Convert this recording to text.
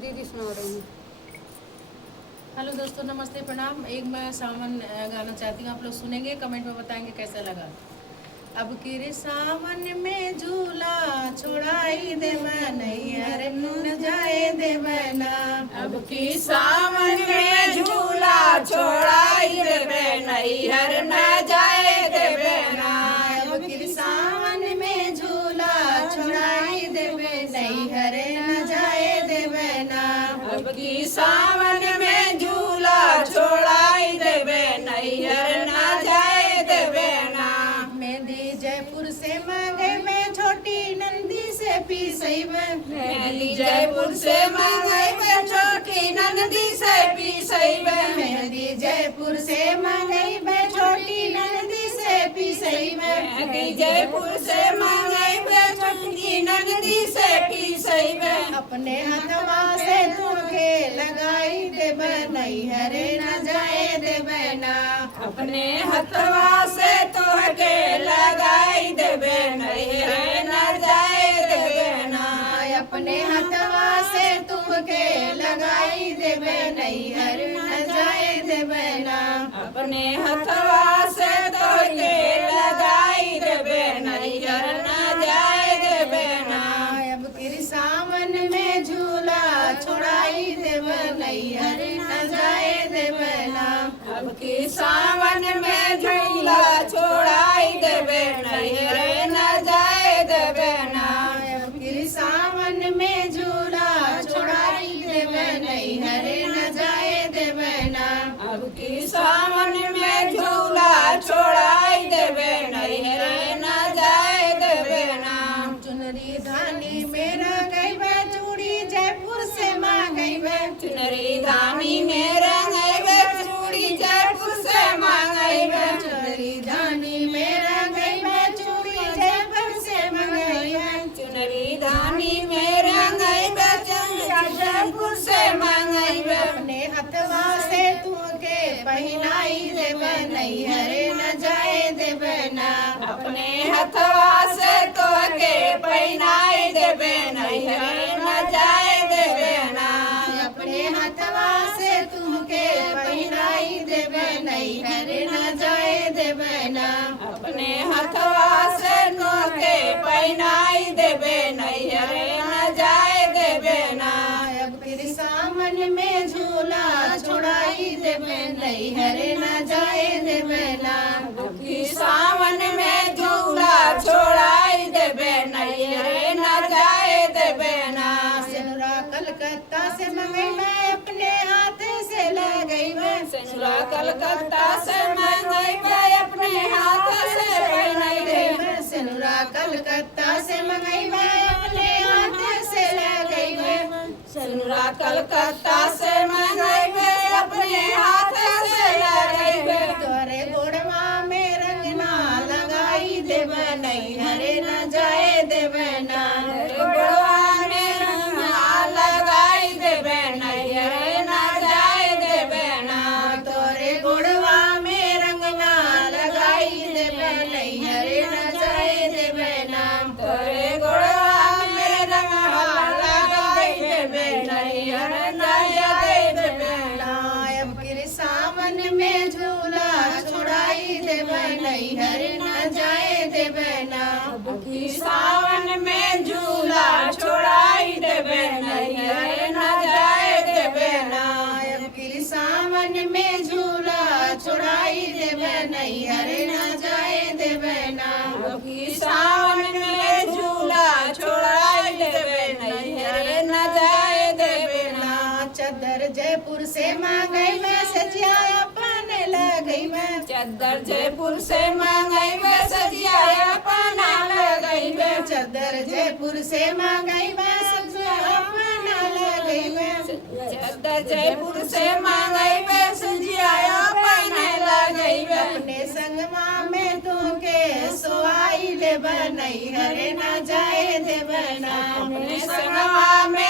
दीदी सुना रही हूँ। हेलो दोस्तों, नमस्ते, प्रणाम। एक मैं सावन गाना चाहती हूँ, आप लोग सुनेंगे, कमेंट में बताएंगे कैसा लगा। अब किर सावन में झूला छोड़ाई देवा नैहर न जाए देवना। अब की सावन में झूला छोड़ाई देवे नैहर न जाए देवना। अब किर सावन में झूला छोड़ाई देवे नैहर न जाए देवना। अब की सावन में झूला छोड़ाई देवे नैहर न जाए देवना। मेहंदी जयपुर से मंगे में छोटी नंदी से पीसैब। मेहंदी जयपुर से मंगई में छोटी नंदी से पीसैब। मेहंदी जयपुर से मंगई में छोटी नंदी से पीसैब। मेहंदी जयपुर से मंगई में छोटी नंदी से पीसैब। अपने हथवा से तुमके लगाई देब नैहर न जाए देवना। अपने हथवा से तोहके लगाई देवे नैहर न जाए देवना। अपने हथवा से तुमके लगाई देबे नैहर न जाए देवना। अपने हथवा से तोहके लगाई देवे नैहर न जाए देवना। अब किर सावन में झूला छोड़ाई देब नैहर न जाए देवना। अब की सावन में झूला छोड़ाई देवे नैहर न जाए देवना। अब किर सावन में झूला छोड़ाई देब नैहर न जाए देवना। अब की सावन में झूला छोड़ाई देवे नैहर न जाए देवना। चुनरी धानी मेरा गईबे चूड़ी जयपुर से मांगईबे। चुनरी धानी में रंगैबे चूड़ी जयपुर से मांगैबे। चुनरी धानी मेरा गईबे चूड़ी जयपुर से मंगईबे। चुनरी धानी में रंगैबे चूड़ी जयपुर से मांगैबे। अपने हथवा से तुमके पहनाई देबे नैहर न जाए देवना। अपने हथवा से तोहके पहनाई देवे नैहर न जाए देवना। अपने हथवा से तुमके पहनाई देबे नैहर न जाए देवना। अपने हथवा से तोहके पहनाई देवे नैहर न जाए देवना। अब फिर सावन में झूला छोड़ाई देबे नैहर न जाए देवना। अब की सावन में झूला छोड़ाई देवे नैहर न जाए देवना। सिनुरा कलकत्ता से मंगई मैं अपने हाथ से लगई मैं। सिनुरा कलकत्ता से मंगई मैं अपने हाथ से पहनाई देवे। सिनुरा कलकत्ता से मंगई मैं अपने हाथ से लगई मैं। सिनुरा कलकत्ता से मंगई मैं अपने हाथ से लगाई मैं। तोरे गोड़वा में रंगना लगाई देब नैहर न जाए देवना। गोड़वा में रंगना लगाई देवे नैहर न जाए देवना। तोरे गोड़वा में रंगना लगाई देब नैहर न जाए देवना। तोरे गोड़वा में रंगना लगाई देवे नैहर न जाए देवना। अब किर सावन में झूला छोड़ाई देब नैहर न जाए देवना। अब की सावन में झूला छोड़ाई देवे नैहर न जाए देवना। अब किर सावन में झूला छोड़ाई देब नैहर न जाए देवना। अब की सावन में झूला छोड़ाई देवे नैहर न जाए देवना। चद्दर जयपुर से मांगई मैं सजिया अपन लगई मैं। चद्दर जयपुर से मंगई में सजिया अपना लगई में। चद्दर जयपुर से मांगई मैं सजिया अपन लगई मैं। चद्दर जयपुर से मंगई में सजिया अपना लगई में। अपने संगमा में तुमके सोआई देब नैहर न जाए देवना। अपने संगवा में